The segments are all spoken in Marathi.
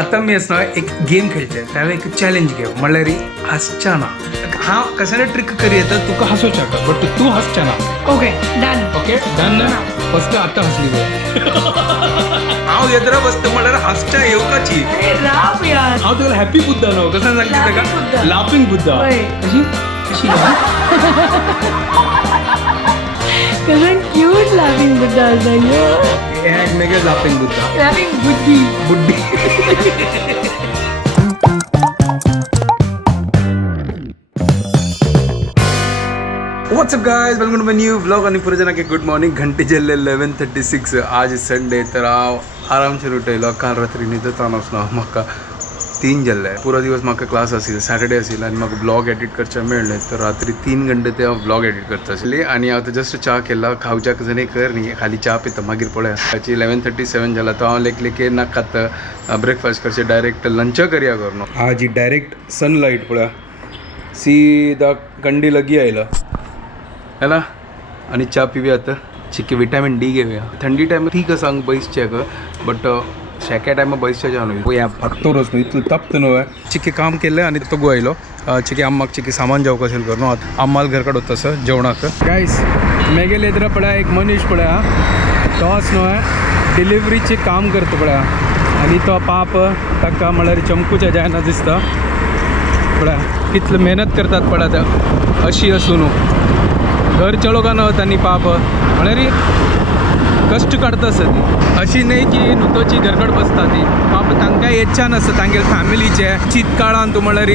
आता मी असं एक गेम खेळते त्यावेळी एक चॅलेंज घेऊ म्हणल्यार हसच्या ना हा कशाने ट्रिक करी येतं तुका हसूच्या का बट तू हसच्या ना ओके डन ओके डन ना फक्त आता हसली बघ हांव येदरा बसतो म्हणल्यार हसच्या येवकाची राव यार हांव तुला हॅपी बुद्धा न्हू कसं सांगते का लाफिंग बुद्धा कशी कशी कसं क्यूट लाफिंग बुद्धा एक मेगे laughing Buddha laughing buddy buddy what's up guys welcome to my new vlog आणि पुरे जना के गुड मॉर्निंग घंटे जल्ले 11:36 आज संडे तर हांव आरामशीर उठयलो काल रात्री न्हिदता नासलो म्हाका 3 जल्ले पुरो दिवस म्हाका क्लास आशिल्लो सॅटर्डे आशिल्लो आनी म्हाका ब्लॉग एडिट करचें मेळ्ळें तर रात्री 3 घंटे ते हांव ब्लॉग एडिट करता आशिल्ली आनी हांव जस्ट च्या केला खावच्याक जणी कर न्ही खाली च्या पिता मागीर पळया ताची 11:37 जाला तो हांव लेके नाकात ब्रेकफास्ट करचे डायरेक्ट लंच करया करनो आज डायरेक्ट सनलाइट पळया सीधा कंडी लगी आयला है ना आणि चा पिवी आता चिक्के विटामिन डी घेऊया थंडी टाइम ठीक आहे सांग बैसचे ग बट शेक्या टायमा बैसचे न्हू या फक्तोरच न्हू इतलें तप्त न्हू चिक्के काम केलें आनी तो आयलो चिक्के आम्माक चिक्के सामान जेवक असेल कर न्हू आम्माल घर काडत तसं जेवणाक गायस मेगेल येदरा पळया एक मनीस पळया तोच न्हू डिलिव्हरीचे काम करता पळया आनी तो पाप ताका म्हळ्यार चमकूच्या जायना दिसता पळया कितलं मेहनत करतात पळया त्या अशी असून घर चलोवका न तांणी पाप म्हळ्यार कश्ट काडटा आसा ती अशी न्हय की न्हूतोची घरकड बसता ती पाप तांकां इच्छा नासता तांगेले फॅमिलीचे शीत काळान तूं म्हळ्यार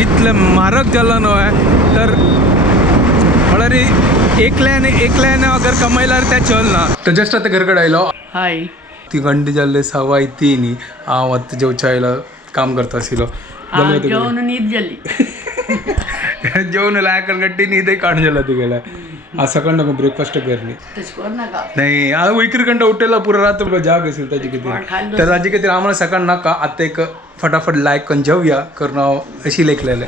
इतलें म्हारग जालो न्हय तर म्हळ्यार एकल्यान अगर कमयल्यार तें चलना तो जस्ट आतां घरकड आयलो हाय ती घंटी जाल्ले 6:30 न्ही हांव आतां जेवच्या आयला काम करता आशिल्लो जेवण न्हीद जाली जेवण लायक गड्डी न्हीदय काण जाला तुगेला आज सकाळ नको ब्रेकफास्ट करनी नाही आज वैकरी घंटा उठेला पुरा रात्र जाग असेल ताजी किती तर ताजी किती आम्हाला सकाळ नाका आता एक फटाफट लायक करून जेवया करून हांव अशी लेखलेलें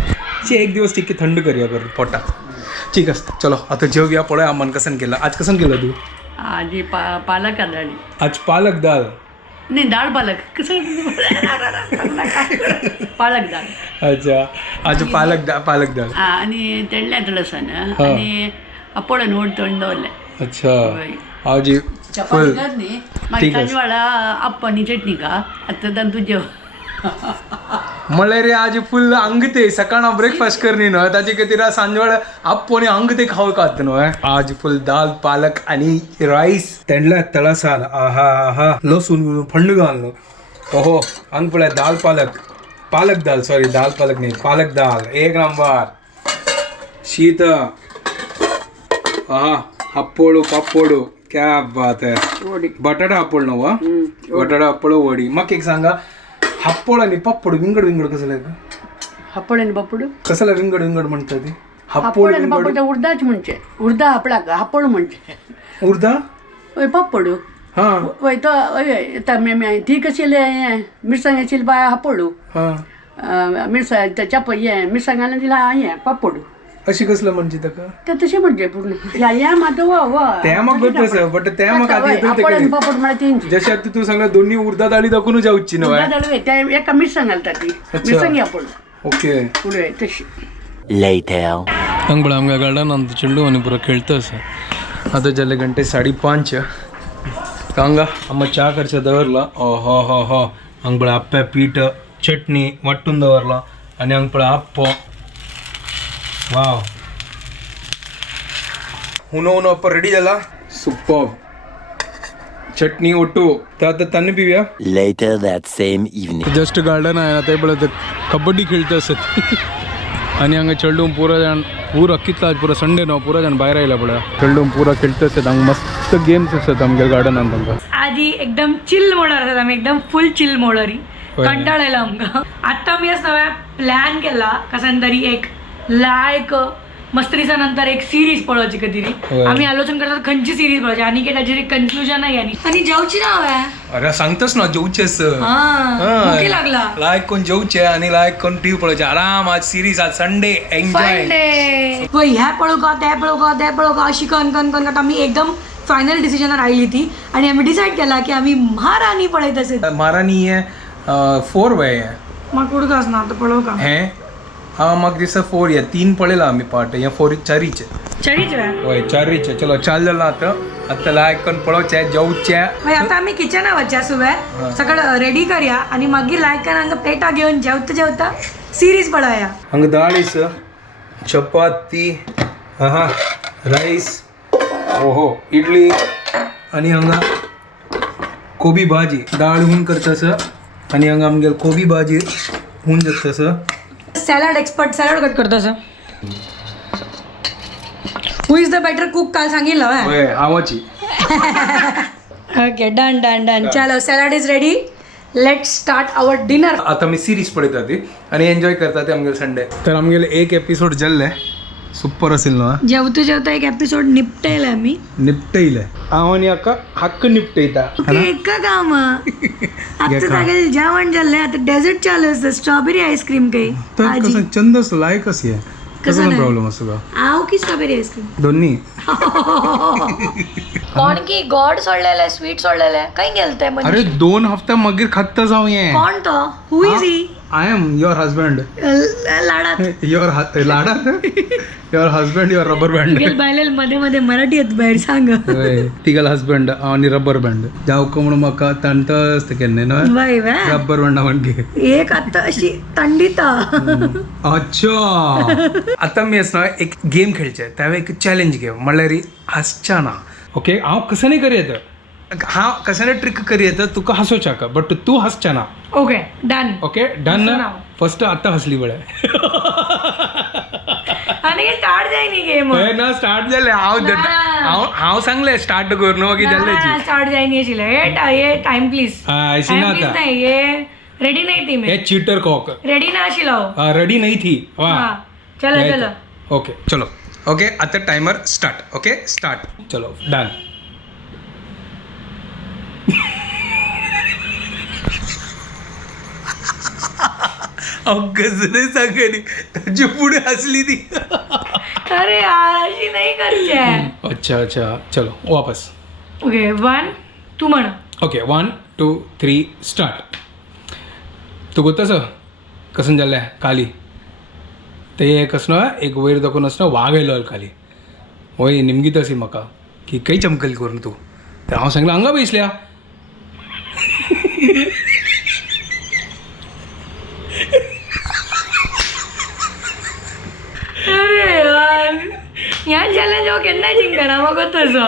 एक दिवस ठीक थंड करूया कर पोटा ठीक असतं चलो आता जेवया पळय आम्हाला कसन केला आज कसन केलं तू आज पालक दाळी आज पालक दाल नाही डाळ पालक कसं पालक डाळ अच्छा आज पालक दाल आणि तेडल्या थोडंसं आणि आपण ओढ थंड दवरले अच्छा आज फुल मागीर तांदवाळा आप्पानी चटणी का आतां तांतू जेव म्हळ्यार रे आज फुल अंग ते सकाळ ब्रेकफास्ट करनी न्हय ताचे खातीर सांजवाळ आप्पोनी अंग ते खावं खात न्हय आज फुल दाल पालक आणि राईस तेंडल्या तळासान आहा लसूण फंड घालनो ओहो अंग पळय दाल पालक दाल सॉरी दाल पालक नाही पालक दाल एक नंबर शीत आहा हप्पोळू पाप्पोळू क्या बात है बटाटा हप्पोळ न्हू बटाटा हप्पोळ वडी म्हाका एक सांगा हप्पोळ आणि पप्पड विंगड कसं हप्पड आणि पप्पड कसला विंगड म्हणता ती हप्पड आणि पप्पड उडदाच म्हणचे उडदा हपळाक हप्पड म्हणचे उडदा हय पप्पड हा हय तो ती कशी मिरसांगाची बाय हप्पडू मिरसांग चप मिरसांगाला दिला हे पप्पड अशी कसलं म्हणजे ताका ते तशें म्हणजे पूर्ण या मात वा ते म्हाका तसं बट ते म्हाका हप्पड आणि पप्पड म्हणल्यार तेंची जशें आतां तूं सांगला दोन्ही उडदा दाळी दाखवून जावची न्हय त्या एका मिरसांग घालता ती मिरसांगी हप्पड ओके पुढे तशी हंग बळा आमगे गार्डन अंत ಚೆಂಡು आणि पुरा खेळतं सर आता जाले घंटे 5:30 कांगा अम्मा चा करचा दवरला हो हो हो हंग बळा अप्पे पीठ चटणी वाटून दवरला आणि हंग बळा अप्पो वाव हुनो अप्प रेडी जाला सुपर चटणी ಒಟ್ಟು आता तन्ने पिव्या Later that same evening. Just garden आहे आता बळा कबड्डी खेळत असत आणि हांगा चेडून पुरा कितला पुरा संडे न्हू पुरा जाण भायर आयला पळय चेडून पुरा खेळत असत हांगा मस्त गेम्स असतात आमच्या गार्डनान तांकां आधी एकदम चिल मोडर असतात आम्ही एकदम फुल चिल मोडरी कंटाळ आयला आमकां आत्ता मी असं प्लॅन केला कसान तरी एक लायक मस्त्रीचा नंतर एक सिरीज पळोवची कधी आम्ही आलोचन करतात खंयची सिरीज पळोवची आणि की ताचेर कन्फ्युजन आहे आणि जेवची ना अरे सांगतोस ना जेवचेस भुकी लागला लायक कोण जेवचे आणि लायक कोण टीव्ही पळोवचे आराम आज सिरीज आज संडे एन्जॉय ह्या पळोव का त्या पळोव का अशी कन आम्ही एकदम फायनल डिसिजनार आयली ती आणि आम्ही डिसाईड केला की आम्ही महाराणी पळयत असे महाराणी हे 4 वय म्हाका उडकास ना आतां पळोव का हे हां म्हाका दिसता 4 या 3 पळयला आमी पार्ट या 4 चारीचे चडीच वे वय चारीचे चलो चाल जाला आतां लायक करून पळोवचे जेवचे आतां आमी किचना वचया सुवे सगळं रेडी करया आनी मागीर लायकान हांगा प्लेटां घेवन जेवता जेवता सिरीज पळोवया हांगा दाळ इस चपाती हां राईस ओहो इडली आनी हांगा कोबी भाजी दाळ हुन करतास आनी हांगा आमगेल कोबी भाजी हुन जातास सॅलड एक्सपर्ट सॅलड कट करता sir who is the better cook काल सांगितलं वय हांवाची ओके डन डन डन चलो salad is ready let's start our dinner आतां आमी सिरीज पळयता ती आनी एन्जॉय करता ते आमगेले संडे तर आमगेले एक एपिसोड जाल्ले सुपर आशिल्लो जेवता जेवता एक एपिसोड निपटयले आमी निपटयले हांव आनी हाका हक्क निपटयता एका काम आतां जागेल जेवण जाल्लें आतां डेजर्ट चालू आसता स्ट्रॉबेरी आईस्क्रीम काही तर कसं छंद असतो लायक अशी आहे कसं प्रॉब्लेम असतो का हांव की स्ट्रॉबेरी आईस्क्रीम दोन्ही कोण की गॉड सोडलेले स्वीट सोडलेले काही गेलं ते अरे 2 हफ्ता मागीर खात्ता जाऊ ये कोण तो who is he I am your husband लाडात युअर लाडात your husband your rubber band तुगेल बायलेल मध्ये मध्ये मराठी येत भायर सांग तिगल हजबंड आणि रबर बँड जावक म्हणून म्हाका तणत असता केन्ना न्हय वय वे रबर बँडा म्हणगे एक आतां अशी थंडीता अच्छा आता मी असं एक गेम खेळचे त्यावेळी एक चॅलेंज गेम म्हणल्यार हसच्या ना ओके हांव कसं नाही करी येतं हांव कसं नाही ट्रिक करी येतं तुका हसोच्या का बट तू हसच्या ना ओके डन ओके डन ना फर्स्ट आता हसली बळे आणि स्टार्ट जायनी गेम ना स्टार्ट झाले हांव सांगले स्टार्ट कर न्हू मागीर जाल्लेची स्टार्ट जायनी आशिल्ले ये टाइम प्लीज ऐसी ना आता नाही ये रेडी नाही ती हे चीटर कॉक रेडी ना आशिलो रेडी नाही थी हाँ चलो चलो ओके चलो ओके आता टाइमर स्टार्ट ओके स्टार्ट चलो डन गजरे सांगली त्याची पुढे हसली ती अरे यार अशी नाही करचे अच्छा अच्छा चलो वापस ओके 1 तू म्हण ओके 1 2 3 स्टार्ट तू गोतस कसं जाल्लें काली ते कसं एक वयर दाखवून असं वाघ येयलो खाली वय निमगीत अशी म्हाका की काही चमकल करून तू तर हांव सांगलें हांगा बसल्या अरे यार ह्या चॅलेंज हो केन्ना जिंकना म्हाका तसो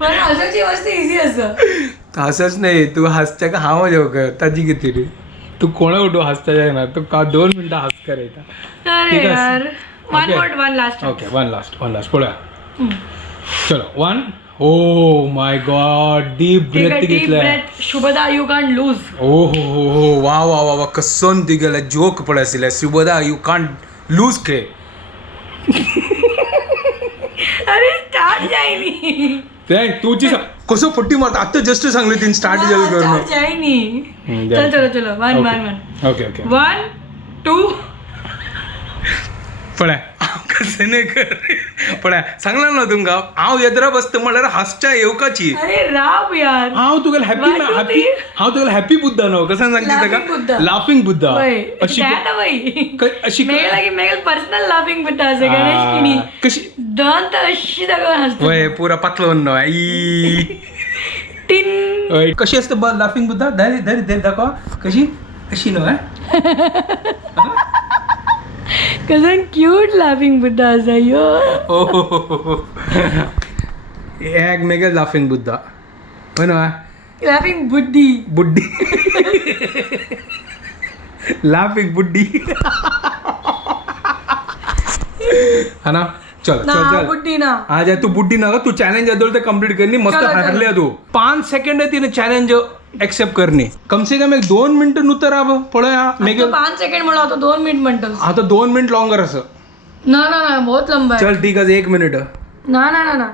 पण हसाची वस्त इझी असं हसच नाही तू हसच्या का हांव जेव कर ताजी किती रे तू कोणा उठू हसता जाय ना तू 2 मिनटां हस करायचा अरे यार one last okay one last पळया चलो 1 oh my god deep breath घेतलं शुभदा यू कांट लूज ओ हो वा वा वा वा कसोन ती गेला जोक पळय आशिल्ले शुभदा यू कांट लूज के अरे स्टार्ट जायनी ते तुझी कसं फट्टी मारता आता जस्ट सांगली तीन स्टार्ट झाली करणं जायनी चलो चलो वन ओके ओके 1 2 पळय कसं नाही कर पळय सांगला ना तुमका हांव येद्रा बसता म्हळ्यार हसच्या येवकाची अरे राव यार हांव तुगेल हॅपी 1 2 हॅपी 3 हांव तुगेल हॅपी बुद्धा न्हू कसं सांगता ताका लाफिंग बुद्धा अशी अशी मेगल पर्सनल लाफिंग बुद्धा असे गणेश किनी कशी दंत अशी दाखवून हसतो वय पुरा पातलो न्हू आई टिन कशी असते लाफिंग बुद्धा धर धर धर दाखव कशी अशी न्हू कसं क्यूट लाफिंग बुद्धा असा यो एक मेगा लाफिंग बुद्धा होय ना लाफिंग बुद्धी बुड्डी लाफिंग बुड्डी है ना चल ना चल चल बुड्डी ना आज तू बुड्डी ना तू चॅलेंज अदोल ते कंप्लीट करनी मस्त हरले तू 5 सेकंड तिने चॅलेंज एक्सेप्ट करणे कम से कम एक 2 मिनिट नुतर आब पळया मेगे 5 सेकंड म्हणा आता 2 मिनिट म्हणतो आता 2 मिनिट लॉंगर असं ना ना ना बहुत लंबा है चल ठीक आहे 1 मिनिट ना ना ना ना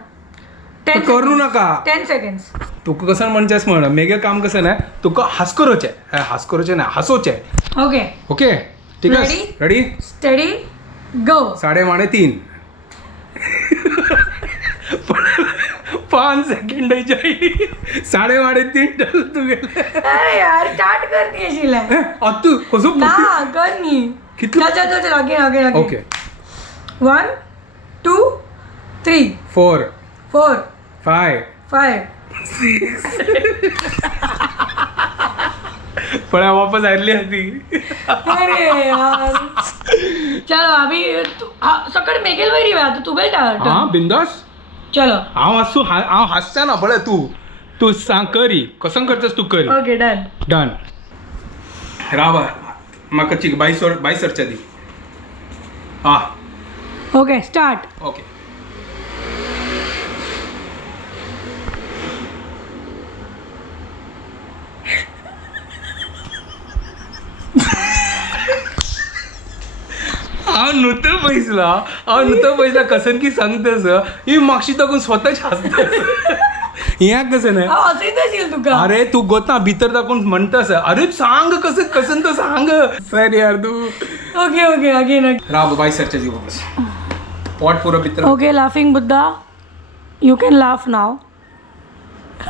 करू नका 10 सेकंड्स तुका कसं म्हणच्यास म्हण मेगे काम कसं नाही तुका हसकरोचे नाही हसोचे ओके ओके ठीक आहे रेडी स्टडी गो 3:30 5 सेकंड साडेतीन टल तू गेले अरे यार स्टार्ट करते शिला तू कसं ना कर नी कितलं? चल चल अगेन ओके 1 2 3 4 4 5 5 पण वापस आली होती अरे यार चलो अभी सकाळी मेघेल वैरी वेळा तू बेटा हा बिंदास चलो हांव असू हांव हसता ना पळय तू सांग करी कसं करतेस तू करी ओके डन डन रावा म्हाका चिक बाई सरच्या दी हा ओके स्टार्ट ओके हांव नुतं पैसला कसन की सांगतेस ही मागशी तकून स्वतःच हसतेस ह्या कसं नाही हसीत असेल तुका अरे तू गोता भितर दाखवून म्हणतास अरे सांग कसं तर सांग सर यार तू ओके ओके अगेन राव बाई सरच्या जीव बस पोट पुरं भितर okay laughing Buddha you can laugh नाव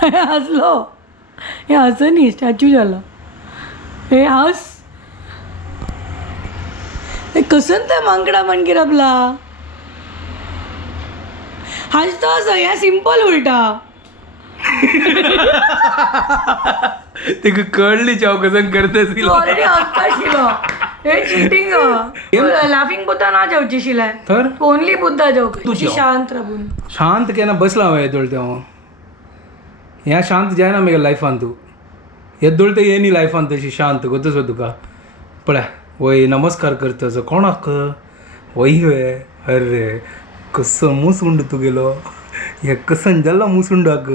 हसलो हे हसं नी स्टॅच्यू झालं हे हस हे कसं ते मांकडा मनकीर आपला हसतो असं या सिंपल उलटा ते कळली चाव कसं करतेस तू ऑलरेडी हसता शिलो हे चिटिंग लाफिंग बुद्धा ना जेवची शिलाय तर ओनली बुद्धा जेव तू जेव. शांत राहून शांत केना बसला हवं येदोळ तेव्हा ह्या शांत जायना मेगा लायफान तू येदोळ ते येनी लायफान तशी शांत गोतच तुका पळय वय नमस्कार करतस कोणाक वय वे अरे कसं मुसुंड तू गेलो हे कसं जाल्ला मुसुंडाक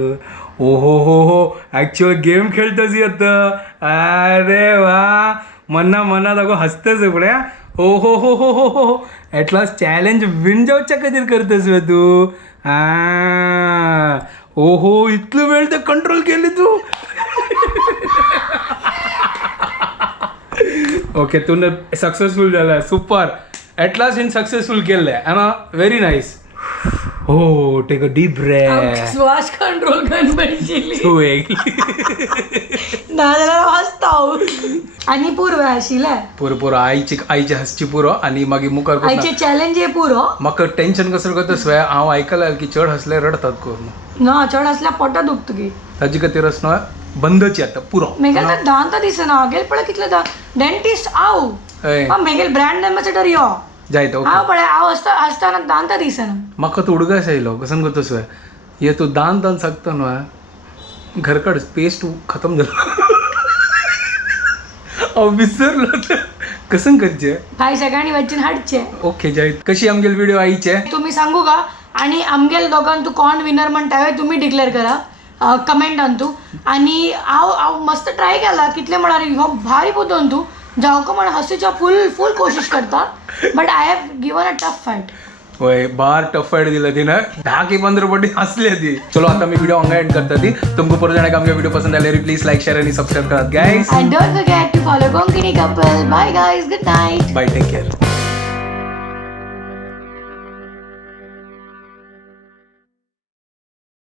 ओहो हो ॲक्च्युअल गेम खेळतस येत अरे वा मनात अगो हसतच पळय ओ हो ॲटलास्ट चॅलेंज विन जावच्या खातीर करतस वे तू ओहो इतलो वेळ ते कंट्रोल केली तू ओके तू सक्सेसफुल झाला सुपर ॲटलास्ट इन सक्सेसफुल केलं आहे ना व्हेरी नाईस हो टेक अ डीप ब्रेथ श्वास कंट्रोल करून पाहिजे तू एक दादाला हसता आणि पूर्व आशिलाय पुरो आईची हसची पुरो आणि मागीर मुखार आईचे चॅलेंज आहे पुरो म्हाका टेन्शन कसं करतस वे हांव आयकलां की चड हसले रडतात करून ना चढ असल्या पोटात दुखत गे ताजे खातीर असनो बंदची आता पुरो मेघेल तर दांत दिसना आगेल पळय कितले डेंटिस्ट आव हय मेघेल ब्रँड एम्बेसेडर यो जायत ओके हांव पळय हांव असताना दांत दिसना म्हाका तो उडगास आयलो कसं करतस वे ये तू दान सांगता न्हू घरकड पेस्ट खतम झाला विसरलो कसं करचे भाई सगळ्यांनी वच्चीन हाडचे ओके जायत कशी आमगेल व्हिडिओ आईचे तुम्ही सांगू का आणि आमगेल दोघांत तू कोण विनर म्हणटा तुम्ही डिक्लेअर करा कमेंटान तू आणि हांव मस्त ट्राय केला कितले म्हणाल हो भारी पोतोन तू जावको म्हण हसूच्या फुल कोशिश करता but I have given a tough fight वय बार टफ फाइट दिला ती ना 10 की 15 बड्डी हसली ती चलो आता मी व्हिडिओ हांगा एंड करता ती तुमको परत जाणे आमचा व्हिडिओ पसंद आले प्लीज लाईक शेअर आणि सबस्क्राईब करा guys and don't forget to follow Konkani couple bye guys good night bye take care